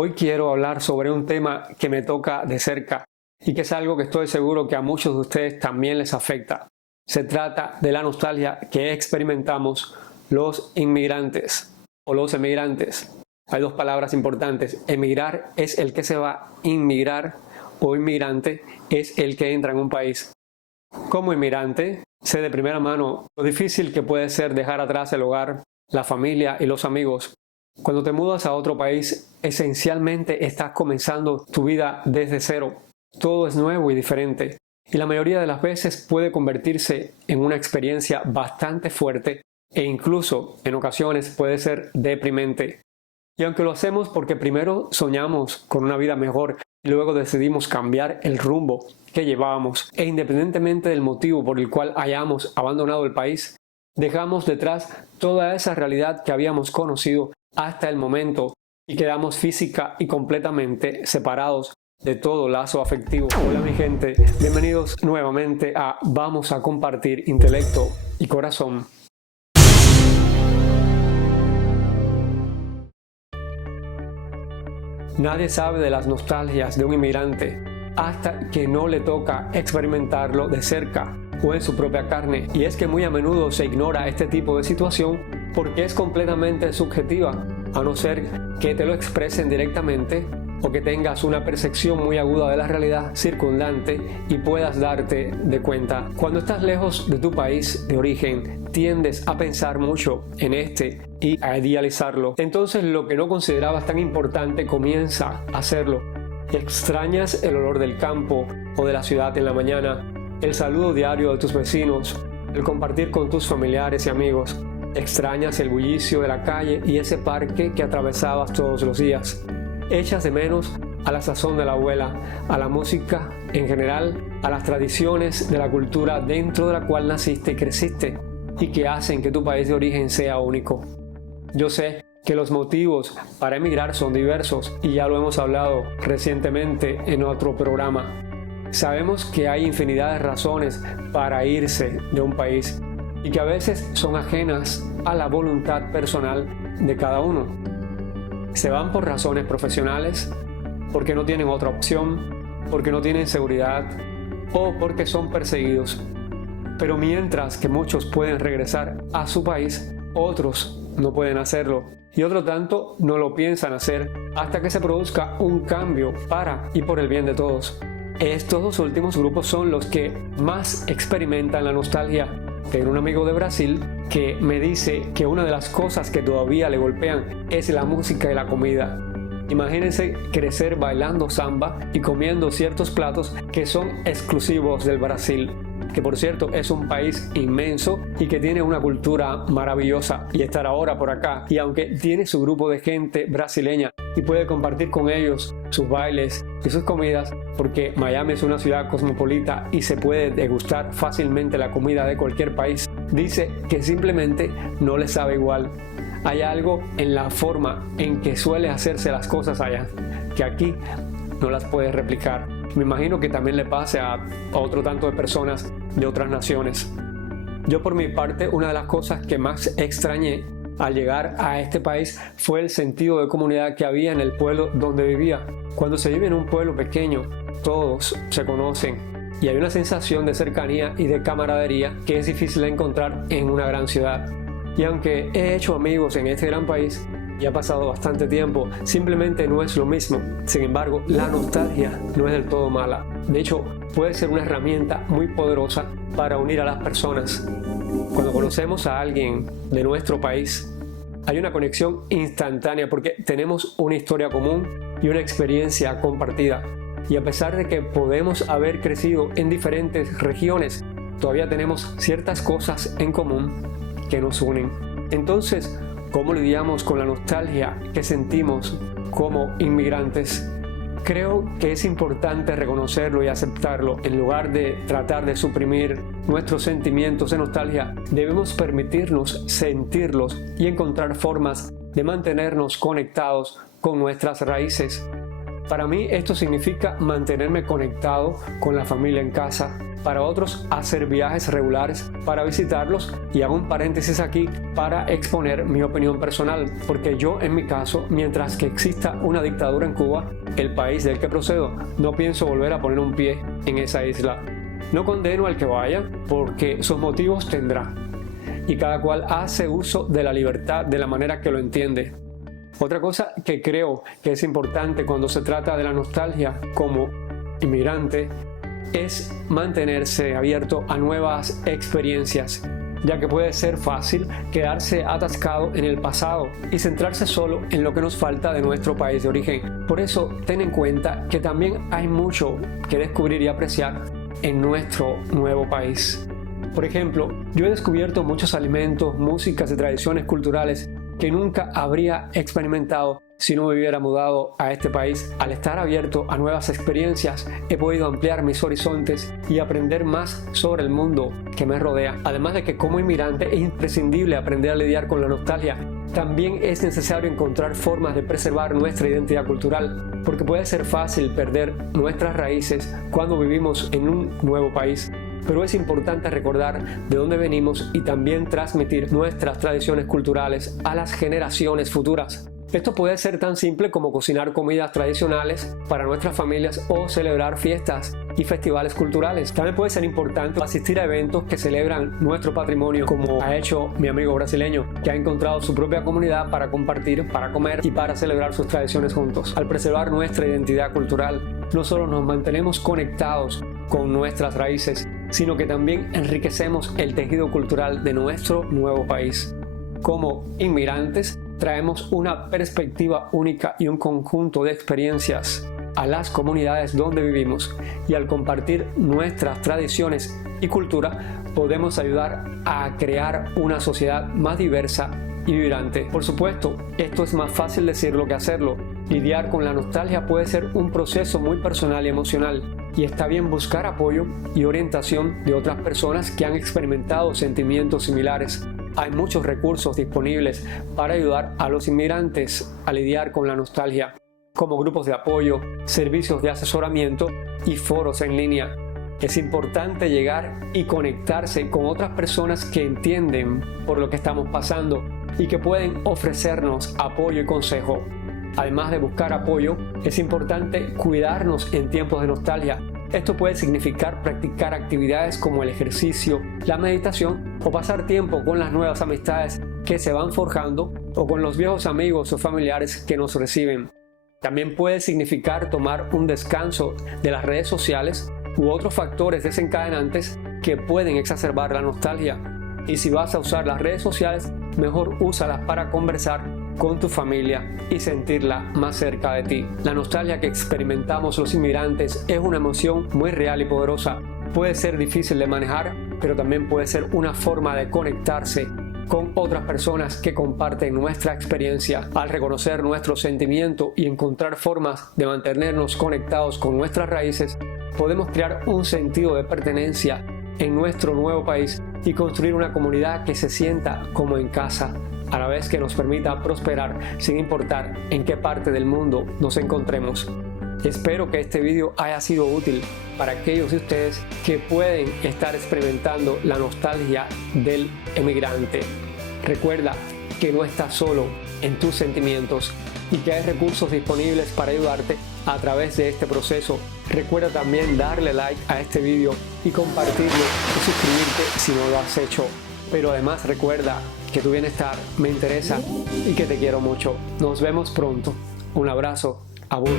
Hoy quiero hablar sobre un tema que me toca de cerca y que es algo que estoy seguro que a muchos de ustedes también les afecta. Se trata de la nostalgia que experimentamos los inmigrantes o los emigrantes. Hay dos palabras importantes. Emigrar es el que se va, inmigrar o inmigrante es el que entra en un país. Como inmigrante, sé de primera mano lo difícil que puede ser dejar atrás el hogar, la familia y los amigos. Cuando te mudas a otro país, esencialmente estás comenzando tu vida desde cero. Todo es nuevo y diferente, y la mayoría de las veces puede convertirse en una experiencia bastante fuerte e incluso en ocasiones puede ser deprimente. Y aunque lo hacemos porque primero soñamos con una vida mejor y luego decidimos cambiar el rumbo que llevábamos, e independientemente del motivo por el cual hayamos abandonado el país, dejamos detrás toda esa realidad que habíamos conocido hasta el momento y quedamos física y completamente separados de todo lazo afectivo. Hola mi gente, bienvenidos nuevamente a Vamos a compartir intelecto y corazón. Nadie sabe de las nostalgias de un inmigrante hasta que no le toca experimentarlo de cerca o en su propia carne. Y es que muy a menudo se ignora este tipo de situación porque es completamente subjetiva, a no ser que te lo expresen directamente o que tengas una percepción muy aguda de la realidad circundante y puedas darte de cuenta. Cuando estás lejos de tu país de origen, tiendes a pensar mucho en este y a idealizarlo. Entonces lo que no considerabas tan importante comienza a hacerlo. Extrañas el olor del campo o de la ciudad en la mañana, el saludo diario de tus vecinos, el compartir con tus familiares y amigos. Extrañas el bullicio de la calle y ese parque que atravesabas todos los días. Echas de menos a la sazón de la abuela, a la música en general, a las tradiciones de la cultura dentro de la cual naciste y creciste y que hacen que tu país de origen sea único. Yo sé que los motivos para emigrar son diversos y ya lo hemos hablado recientemente en otro programa. Sabemos que hay infinidad de razones para irse de un país y que a veces son ajenas a la voluntad personal de cada uno. Se van por razones profesionales, porque no tienen otra opción, porque no tienen seguridad o porque son perseguidos. Pero mientras que muchos pueden regresar a su país, otros no pueden hacerlo y otro tanto no lo piensan hacer hasta que se produzca un cambio para y por el bien de todos. Estos dos últimos grupos son los que más experimentan la nostalgia. Tengo un amigo de Brasil que me dice que una de las cosas que todavía le golpean es la música y la comida. Imagínense crecer bailando samba y comiendo ciertos platos que son exclusivos del Brasil, que por cierto es un país inmenso y que tiene una cultura maravillosa, y estar ahora por acá, y aunque tiene su grupo de gente brasileña y puede compartir con ellos sus bailes y sus comidas, porque Miami es una ciudad cosmopolita y se puede degustar fácilmente la comida de cualquier país, dice que simplemente no le sabe igual. Hay algo en la forma en que suele hacerse las cosas allá, que aquí no las puedes replicar. Me imagino que también le pase a otro tanto de personas de otras naciones. Yo por mi parte, una de las cosas que más extrañé al llegar a este país fue el sentido de comunidad que había en el pueblo donde vivía. Cuando se vive en un pueblo pequeño, todos se conocen y hay una sensación de cercanía y de camaradería que es difícil de encontrar en una gran ciudad. Y aunque he hecho amigos en este gran país y ha pasado bastante tiempo, simplemente no es lo mismo. Sin embargo, la nostalgia no es del todo mala. De hecho, puede ser una herramienta muy poderosa para unir a las personas. Cuando conocemos a alguien de nuestro país, hay una conexión instantánea porque tenemos una historia común y una experiencia compartida. Y a pesar de que podemos haber crecido en diferentes regiones, todavía tenemos ciertas cosas en común que nos unen. Entonces, ¿cómo lidiamos con la nostalgia que sentimos como inmigrantes? Creo que es importante reconocerlo y aceptarlo. En lugar de tratar de suprimir nuestros sentimientos de nostalgia, debemos permitirnos sentirlos y encontrar formas de mantenernos conectados con nuestras raíces. Para mí esto significa mantenerme conectado con la familia en casa. Para otros, hacer viajes regulares para visitarlos, y hago un paréntesis aquí para exponer mi opinión personal, porque yo en mi caso, mientras que exista una dictadura en Cuba, el país del que procedo, no pienso volver a poner un pie en esa isla. No condeno al que vaya, porque sus motivos tendrá, y cada cual hace uso de la libertad de la manera que lo entiende. Otra cosa que creo que es importante cuando se trata de la nostalgia como inmigrante es mantenerse abierto a nuevas experiencias, ya que puede ser fácil quedarse atascado en el pasado y centrarse solo en lo que nos falta de nuestro país de origen. Por eso, ten en cuenta que también hay mucho que descubrir y apreciar en nuestro nuevo país. Por ejemplo, yo he descubierto muchos alimentos, músicas y tradiciones culturales que nunca habría experimentado si no me hubiera mudado a este país. Al estar abierto a nuevas experiencias, he podido ampliar mis horizontes y aprender más sobre el mundo que me rodea. Además de que como inmigrante es imprescindible aprender a lidiar con la nostalgia, también es necesario encontrar formas de preservar nuestra identidad cultural, porque puede ser fácil perder nuestras raíces cuando vivimos en un nuevo país. Pero es importante recordar de dónde venimos y también transmitir nuestras tradiciones culturales a las generaciones futuras. Esto puede ser tan simple como cocinar comidas tradicionales para nuestras familias o celebrar fiestas y festivales culturales. También puede ser importante asistir a eventos que celebran nuestro patrimonio, como ha hecho mi amigo brasileño, que ha encontrado su propia comunidad para compartir, para comer y para celebrar sus tradiciones juntos. Al preservar nuestra identidad cultural, no solo nos mantenemos conectados con nuestras raíces, sino que también enriquecemos el tejido cultural de nuestro nuevo país. Como inmigrantes, traemos una perspectiva única y un conjunto de experiencias a las comunidades donde vivimos, y al compartir nuestras tradiciones y cultura podemos ayudar a crear una sociedad más diversa y vibrante. Por supuesto, esto es más fácil decirlo que hacerlo. Lidiar con la nostalgia puede ser un proceso muy personal y emocional, y está bien buscar apoyo y orientación de otras personas que han experimentado sentimientos similares. Hay muchos recursos disponibles para ayudar a los inmigrantes a lidiar con la nostalgia, como grupos de apoyo, servicios de asesoramiento y foros en línea. Es importante llegar y conectarse con otras personas que entienden por lo que estamos pasando y que pueden ofrecernos apoyo y consejo. Además de buscar apoyo, es importante cuidarnos en tiempos de nostalgia. Esto puede significar practicar actividades como el ejercicio, la meditación o pasar tiempo con las nuevas amistades que se van forjando o con los viejos amigos o familiares que nos reciben. También puede significar tomar un descanso de las redes sociales u otros factores desencadenantes que pueden exacerbar la nostalgia. Y si vas a usar las redes sociales, mejor úsalas para conversar con tu familia y sentirla más cerca de ti. La nostalgia que experimentamos los inmigrantes es una emoción muy real y poderosa. Puede ser difícil de manejar, pero también puede ser una forma de conectarse con otras personas que comparten nuestra experiencia. Al reconocer nuestro sentimiento y encontrar formas de mantenernos conectados con nuestras raíces, podemos crear un sentido de pertenencia en nuestro nuevo país y construir una comunidad que se sienta como en casa, a la vez que nos permita prosperar sin importar en qué parte del mundo nos encontremos. Espero que este video haya sido útil para aquellos de ustedes que pueden estar experimentando la nostalgia del emigrante. Recuerda que no estás solo en tus sentimientos y que hay recursos disponibles para ayudarte a través de este proceso. Recuerda también darle like a este video y compartirlo y suscribirte si no lo has hecho. Pero además recuerda que tu bienestar me interesa y que te quiero mucho. Nos vemos pronto. Un abrazo. Abur.